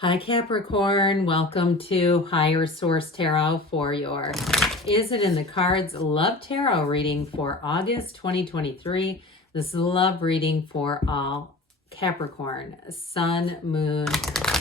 Hi Capricorn, welcome to Higher Source Tarot for your Is It in the Cards Love Tarot reading for August 2023. This is a love reading for all Capricorn, Sun, Moon,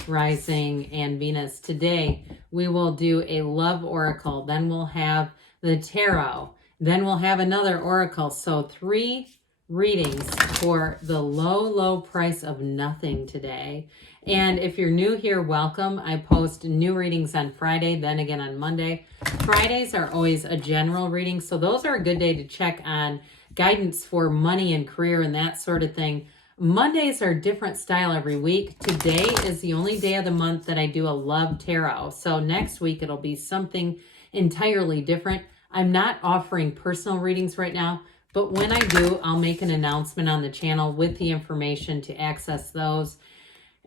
Rising, and Venus. Today we will do a love oracle, then we'll have the tarot, then we'll have another oracle. So 3 readings for the low price of nothing today. And if you're new here, welcome. I post new readings on Friday, then again on Monday. Fridays are always a general reading, so those are a good day to check on guidance for money and career and that sort of thing. Mondays are a different style every week. Today is the only day of the month that I do a love tarot. So next week it'll be something entirely different. I'm not offering personal readings right now, but when I do, I'll make an announcement on the channel with the information to access those.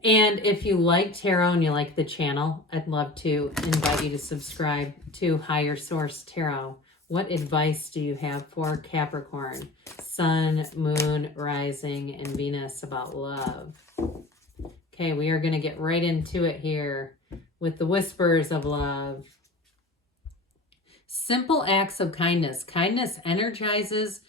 And if you like tarot and you like the channel, I'd love to invite you to subscribe to Higher Source Tarot. What advice do you have for Capricorn, Sun, Moon, Rising, and Venus about love? Okay, we are going to get right into it here with the whispers of love. Simple acts of kindness. Kindness energizes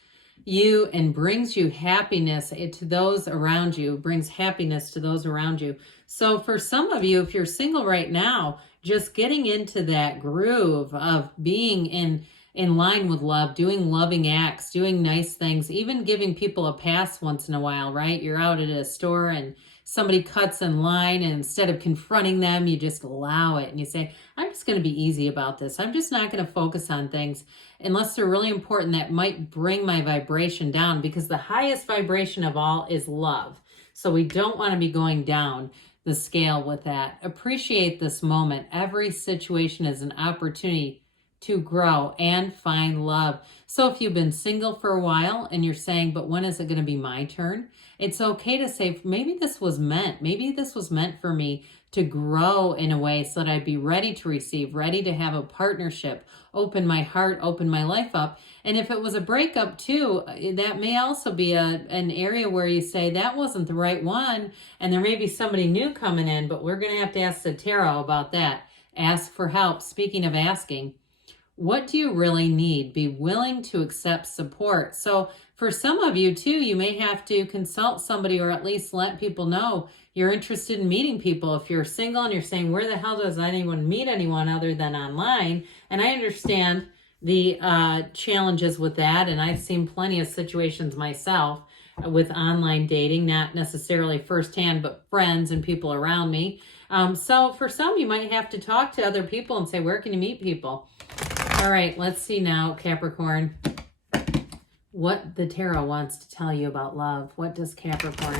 you and brings you happiness to those around you, brings happiness to those around you. So for some of you, if you're single right now, just getting into that groove of being in line with love, doing loving acts, doing nice things, even giving people a pass once in a while, right? You're out at a store and somebody cuts in line, and instead of confronting them, you just allow it and you say, I'm just going to be easy about this. I'm just not going to focus on things unless they're really important that might bring my vibration down, because the highest vibration of all is love. So we don't want to be going down the scale with that. Appreciate this moment. Every situation is an opportunity to grow and find love. So if you've been single for a while and you're saying, but when is it going to be my turn? It's okay to say, maybe this was meant. Maybe this was meant for me to grow in a way so that I'd be ready to receive, ready to have a partnership, open my heart, open my life up. And if it was a breakup too, that may also be an area where you say, that wasn't the right one. And there may be somebody new coming in, but we're going to have to ask the tarot about that. Ask for help. Speaking of asking, what do you really need? Be willing to accept support. So for some of you too, you may have to consult somebody or at least let people know you're interested in meeting people. If you're single and you're saying, where the hell does anyone meet anyone other than online? And I understand the challenges with that. And I've seen plenty of situations myself with online dating, not necessarily firsthand, but friends and people around me. So for some, you might have to talk to other people and say, where can you meet people? All right, let's see now, Capricorn, what the tarot wants to tell you about love. What does Capricorn,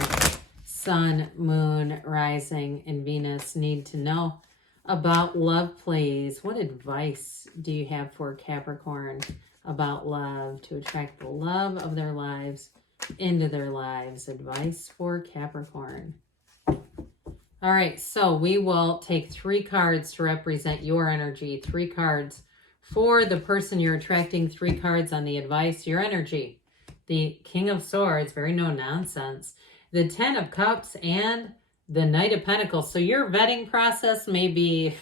Sun, Moon, Rising, and Venus need to know about love, please? What advice do you have for Capricorn about love to attract the love of their lives into their lives? Advice for Capricorn. All right, so we will take 3 cards to represent your energy, 3 cards for the person you're attracting, 3 cards on the advice, your energy. The King of Swords, very no nonsense. The 10 of Cups and the Knight of Pentacles. So your vetting process may be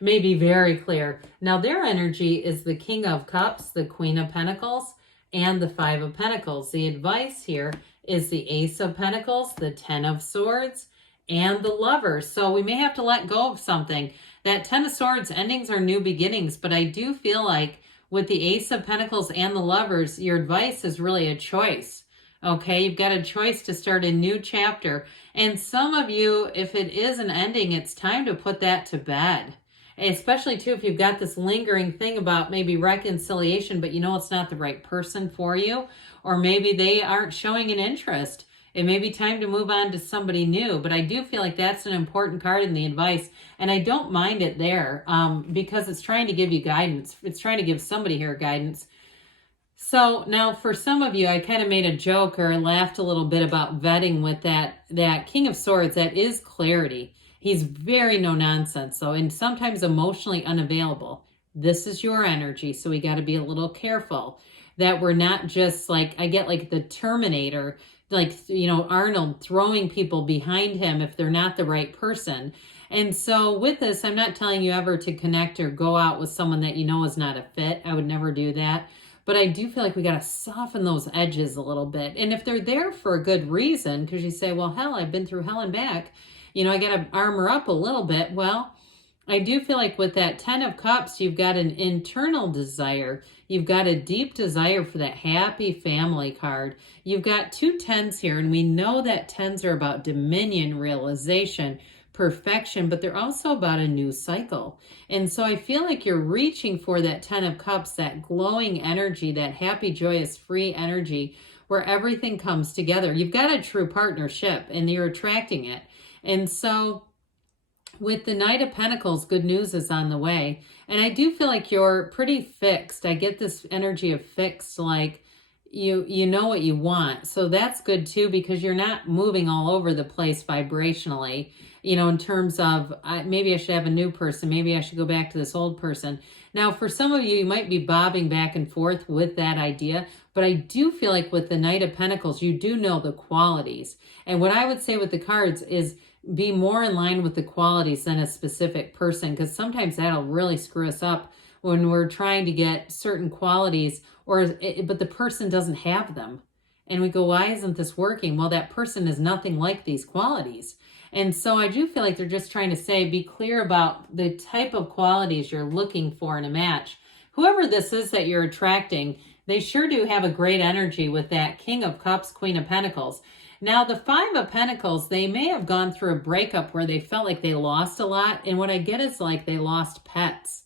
very clear. Now their energy is the King of Cups, the Queen of Pentacles, and the 5 of Pentacles. The advice here is the Ace of Pentacles, the 10 of Swords, and the Lover. So we may have to let go of something. That 10 of Swords, endings are new beginnings, but I do feel like with the Ace of Pentacles and the Lovers, your advice is really a choice. Okay, you've got a choice to start a new chapter. And some of you, if it is an ending, it's time to put that to bed. Especially too, if you've got this lingering thing about maybe reconciliation, but you know it's not the right person for you, or maybe they aren't showing an interest. It may be time to move on to somebody new, but I do feel like that's an important card in the advice, and I don't mind it there because it's trying to give you guidance. It's trying to give somebody here guidance. So now for some of you, I kind of made a joke or laughed a little bit about vetting with that King of Swords. That is clarity. He's very no nonsense, though, and sometimes emotionally unavailable. This is your energy, so we got to be a little careful that we're not just like, I get like the Terminator like, Arnold throwing people behind him if they're not the right person. And so with this, I'm not telling you ever to connect or go out with someone that you know is not a fit. I would never do that. But I do feel like we got to soften those edges a little bit. And if they're there for a good reason, because you say, well, hell, I've been through hell and back, I got to armor up a little bit. Well, I do feel like with that 10 of Cups, you've got an internal desire. You've got a deep desire for that happy family card. You've got 2 10s here, and we know that 10s are about dominion, realization, perfection, but they're also about a new cycle. And so I feel like you're reaching for that 10 of Cups, that glowing energy, that happy, joyous, free energy where everything comes together. You've got a true partnership and you're attracting it. And so with the Knight of Pentacles, good news is on the way. And I do feel like you're pretty fixed. I get this energy of fixed, like you know what you want. So that's good too, because you're not moving all over the place vibrationally, in terms of maybe I should have a new person. Maybe I should go back to this old person. Now, for some of you, you might be bobbing back and forth with that idea. But I do feel like with the Knight of Pentacles, you do know the qualities. And what I would say with the cards is be more in line with the qualities than a specific person, because sometimes that'll really screw us up when we're trying to get certain qualities, but the person doesn't have them. And we go, why isn't this working? Well, that person is nothing like these qualities. And so I do feel like they're just trying to say, be clear about the type of qualities you're looking for in a match. Whoever this is that you're attracting, they sure do have a great energy with that King of Cups, Queen of Pentacles. Now, the 5 of Pentacles, they may have gone through a breakup where they felt like they lost a lot. And what I get is like they lost pets.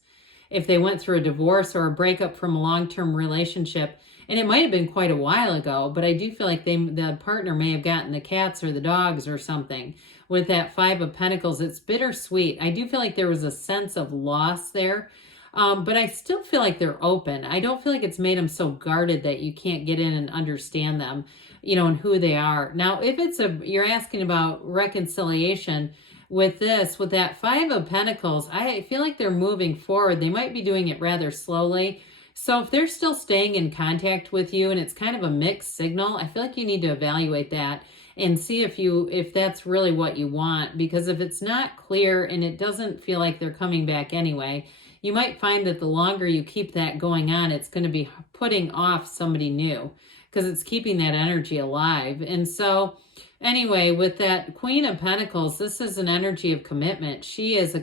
If they went through a divorce or a breakup from a long-term relationship, and it might have been quite a while ago, but I do feel like the partner may have gotten the cats or the dogs or something. With that 5 of Pentacles, it's bittersweet. I do feel like there was a sense of loss there. But I still feel like they're open. I don't feel like it's made them so guarded that you can't get in and understand them, and who they are. Now, if you're asking about reconciliation with that 5 of Pentacles, I feel like they're moving forward. They might be doing it rather slowly. So if they're still staying in contact with you and it's kind of a mixed signal, I feel like you need to evaluate that and see if that's really what you want. Because if it's not clear and it doesn't feel like they're coming back anyway, you might find that the longer you keep that going on, it's going to be putting off somebody new because it's keeping that energy alive. And so anyway, with that Queen of Pentacles, this is an energy of commitment. She is a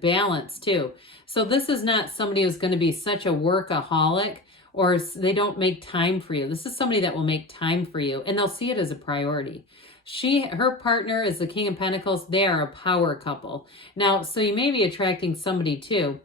balance too. So this is not somebody who's going to be such a workaholic or they don't make time for you. This is somebody that will make time for you and they'll see it as a priority. Her partner is the King of Pentacles. They are a power couple. Now, so you may be attracting somebody too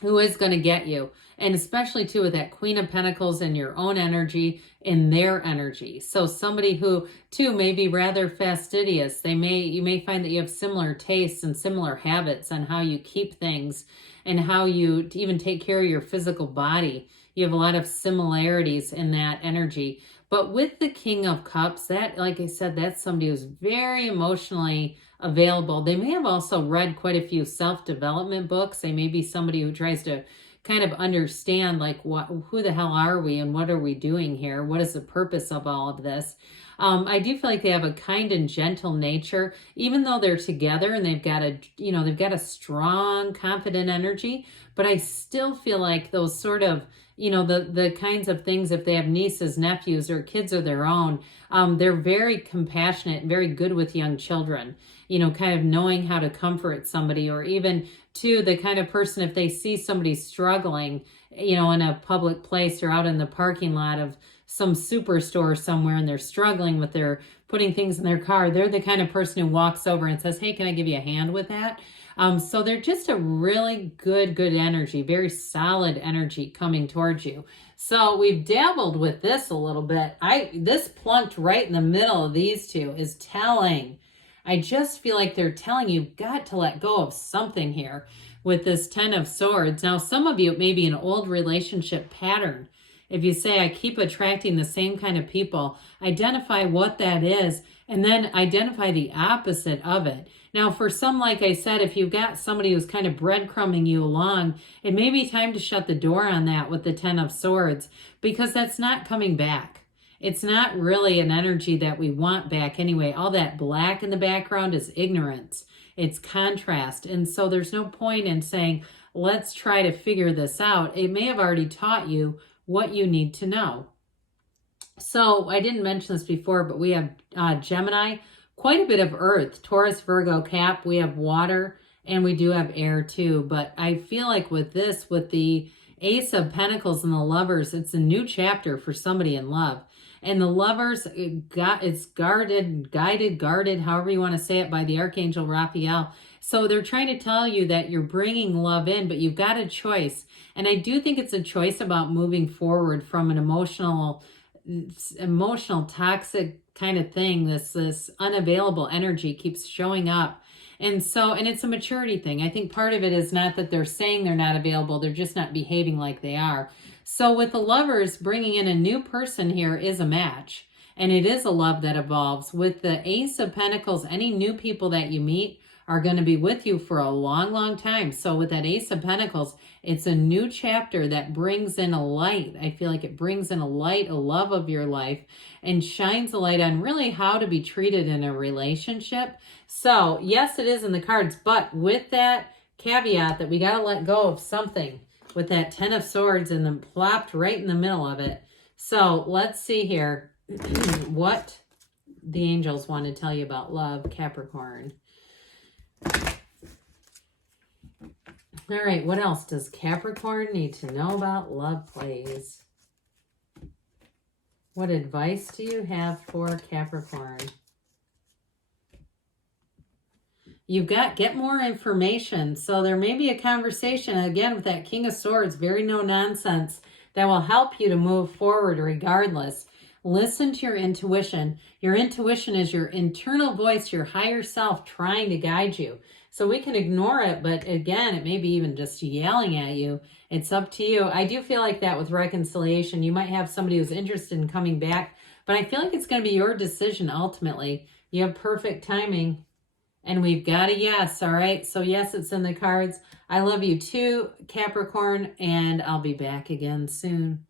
who is going to get you. And especially too with that Queen of Pentacles and your own energy and their energy. So somebody who too may be rather fastidious. You may find that you have similar tastes and similar habits on how you keep things and how you even take care of your physical body. You have a lot of similarities in that energy. But with the King of Cups, that, like I said, that's somebody who's very emotionally available. They may have also read quite a few self-development books. They may be somebody who tries to kind of understand like who the hell are we and what are we doing here? What is the purpose of all of this? I do feel like they have a kind and gentle nature, even though they're together and they've got a strong, confident energy. But I still feel like those sort of, the kinds of things, if they have nieces, nephews, or kids of their own, they're very compassionate and very good with young children, kind of knowing how to comfort somebody, or even too, the kind of person, if they see somebody struggling, in a public place or out in the parking lot of some superstore somewhere and they're struggling with their putting things in their car, they're the kind of person who walks over and says, hey, can I give you a hand with that? So they're just a really good energy, very solid energy coming towards you. So we've dabbled with this a little bit. This plunked right in the middle of these two is telling. I just feel like they're telling you, got to let go of something here with this 10 of Swords. Now, some of you, it may be an old relationship pattern. If you say, I keep attracting the same kind of people, identify what that is, and then identify the opposite of it. Now, for some, like I said, if you've got somebody who's kind of breadcrumbing you along, it may be time to shut the door on that with the 10 of Swords, because that's not coming back. it's not really an energy that we want back anyway. All that black in the background is ignorance. It's contrast. And so there's no point in saying, let's try to figure this out. It may have already taught you what you need to know. So I didn't mention this before, but we have Gemini, quite a bit of earth, Taurus, Virgo, Cap. We have water, and we do have air too. But I feel like with this, with the Ace of Pentacles and the Lovers, it's a new chapter for somebody in love. And the Lovers, it's guided, however you want to say it, by the Archangel Raphael. So they're trying to tell you that you're bringing love in, but you've got a choice. And I do think it's a choice about moving forward from an emotional toxic kind of thing. This unavailable energy keeps showing up. And it's a maturity thing. I think part of it is not that they're saying they're not available, they're just not behaving like they are. So with the Lovers, bringing in a new person here is a match. And it is a love that evolves. With the Ace of Pentacles, any new people that you meet are going to be with you for a long, long time. So with that Ace of Pentacles, it's a new chapter that brings in a light. I feel like it brings in a light, a love of your life, and shines a light on really how to be treated in a relationship. So yes, it is in the cards, but with that caveat that we got to let go of something with that Ten of Swords and then plopped right in the middle of it. So let's see here what the angels want to tell you about love, Capricorn. All right, what else does Capricorn need to know about love, please? What advice do you have for Capricorn? You've got get more information. So there may be a conversation, again, with that King of Swords, very no nonsense, that will help you to move forward regardless. Listen to your intuition. Your intuition is your internal voice, your higher self trying to guide you. So we can ignore it, but again, it may be even just yelling at you. It's up to you. I do feel like that with reconciliation. You might have somebody who's interested in coming back, but I feel like it's going to be your decision ultimately. You have perfect timing, and we've got a yes, all right? So yes, it's in the cards. I love you too, Capricorn, and I'll be back again soon.